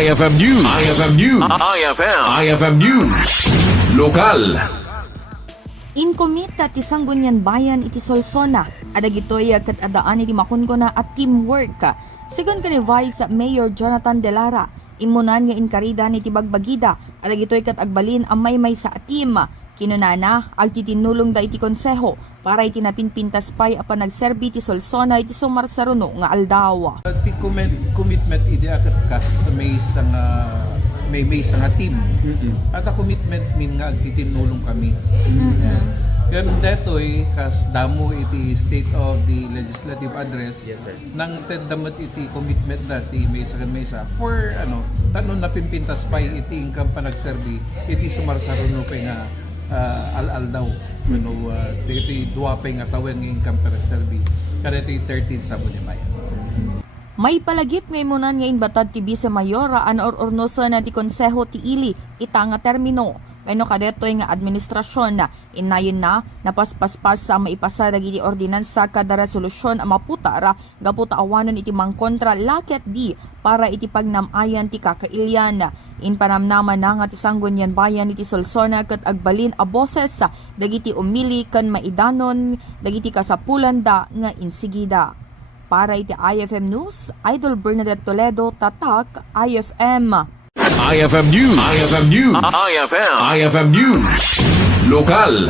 IFM News. IFM News. IFM News. Lokal. Inkumit at isang gunyan bayan iti Solsona. Adag ito'y kat adaan iti makunkuna at teamwork. Sigon ka ni Vice Mayor Jonathan De Lara, imunan nga inkarida ni Tibagbagida. Adag ito'y kat agbalin ang may sa team. Kinunana, agtitinulong da iti konseho para iti napinpintas pay apan nagserbi ti Solsona iti sumarsaruno nga aldaw. Ti commitment iti akat kas may isang team. At a commitment min nga agtitinulong kami. Kaya detoy kas damo iti state of the legislative address. Yes, sir. Nang tendamot iti commitment dati may isa for tanon napimpintas pay iti income pa nagserbi iti sumarsaruno pay nga al daw. Iti duwa pay nga tawen nga income pa nagserbi kada iti 13 sa Bunimaya. May palagip ngay munan nga inbatad ti Vice Mayora an orornosa na ti konseho ti ili ita nga termino. Wenno kadetoy nga administrasyon na inayon na napaspaspas sa maipasa dagiti ordinansa kada resolusyon a maputara gaputa awanon iti mangkontra laket di para iti pagnamayan ti kakailyan. Inpanamnaman na nga ti sanggunyan bayan iti Solsona ket agbalin a boses dagiti umili ken maidanon dagiti kasapulanda nga insigida. Para iti IFM News, Idol Bernadette Toledo, Tatak, IFM. IFM News. IFM News. IFM News. Lokal.